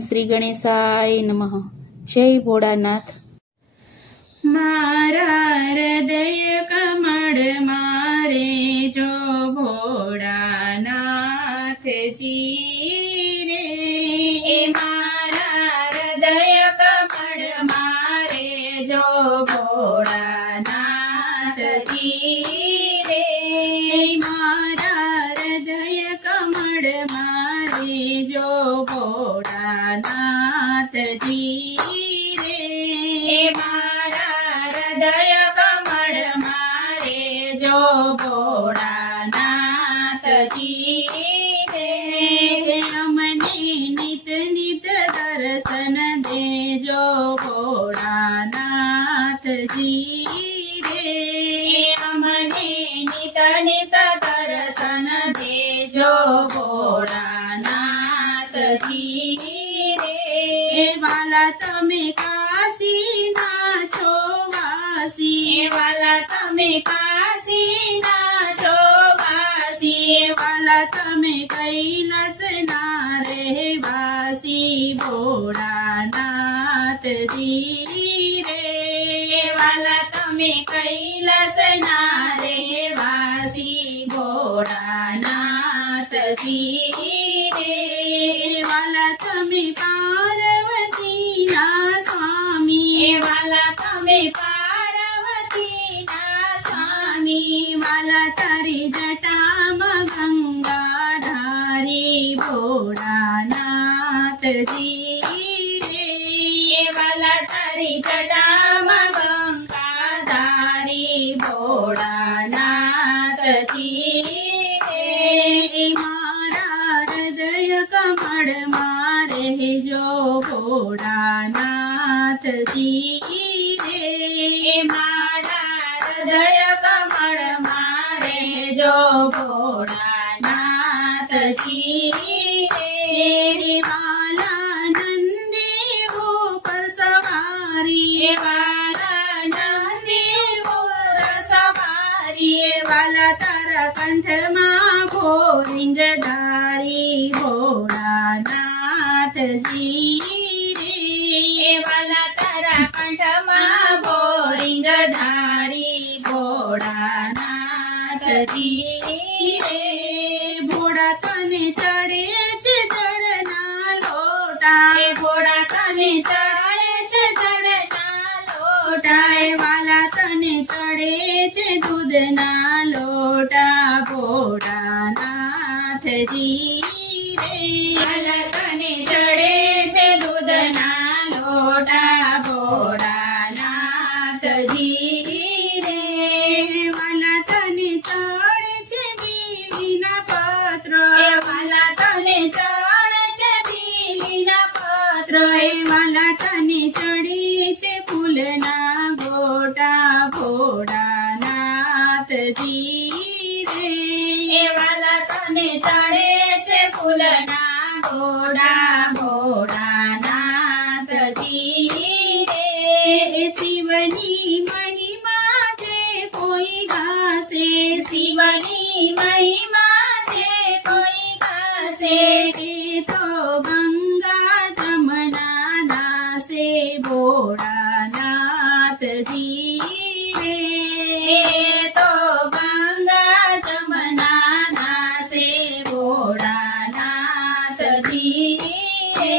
श्री गणेशाय नमः। जय भोळानाथ। मारा हृदय कमळ मारे जो भोळानाथ जी रे। मारा हृदय कमळ मारे जो भोळानाथ जी रे। मारा हृदय कमळ मारे जो भोळानाथ जी रे। मारा हृदय कमळ मारे जो भोळानाथ जी रे। अमने नित नित दर्शन दे जो भोळानाथ जी रे। अमने नित नित दर्शन दे जो भोळानाथ जी रे। वाला तमे काशी नाचो वासी। वाला तमे काशी नाचो वासी। वाला तमे कैलास नारे वासी भोळानाथ जी रे। वाला तमे कैलास नारे वासी भोळानाथ जी रे। वाला तमे पार्वती ना स्वामी। वाला तमे पार्वती ना स्वामी। वाला तारी जटा गंगाधारी भोळानाथ जी रे। वाला तारी जटा गंगाधारी भोळानाथ जी रे। मारा हृदय कमळ मारे जो भोळानाथ जी रे। मारा हृदय कमळ मारे जो भोळानाथ जी रे। वाला नंदी ऊपर सवारी। वाला नंदी ऊपर सवारी। वाला तारा कंठ मां भोरिंगधारी भोळानाथ जी रे। वाला तारा कंठ मां भोरिंगधारी भोळानाथ जी रे। भोळा तने चढ़े छे जड़ना लोटा। भोळा तने चढ़े छे जड़ना लोटा। वाला तने चढ़े छे दूधना लोटा भोळानाथ जी रे। वाला तने चढ़े छे दूधना लोटा भोळानाथ जी रे। वाला तने चढ़े छे बीलीना पत्र। वाला तने चढ़े छे बीलीना पत्र। वाला तने चढ़े छे फूलना गोटा भोळानाथ जी रे। वाला तने चढ़े छे फूलना गोटा भोळानाथ जी रे। शिवनी महिमा जे कोई गासे। शिवनी महिमा जे कोई गासे। तो गंगा जमुना दासे भोळानाथ जी रे। तो गंगा जमुना दासे भोळानाथ जी रे।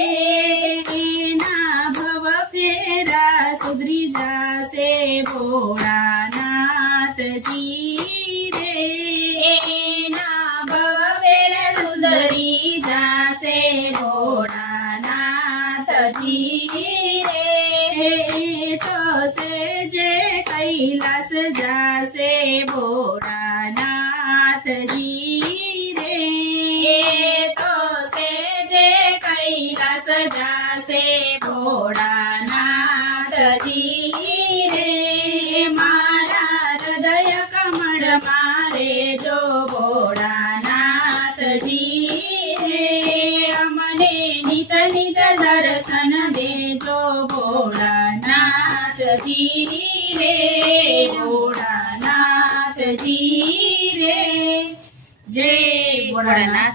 ना भव फेरा सुधरी जासे भोळानाथ जी रे। ना भव फेरा सुधरी जासे भोळानाथ जी रे। तो से जे कैलास जासे भोळानाथ जी रे। तो से जे कैलास जासे भोळानाथ जी रे। मारा हृदय कमळ मारे जो भोळानाथ जी रे। अमने नित नित दर्शन दे जो भोळानाथ जी रे। भोळानाथ जी रे। जय भोळानाथ।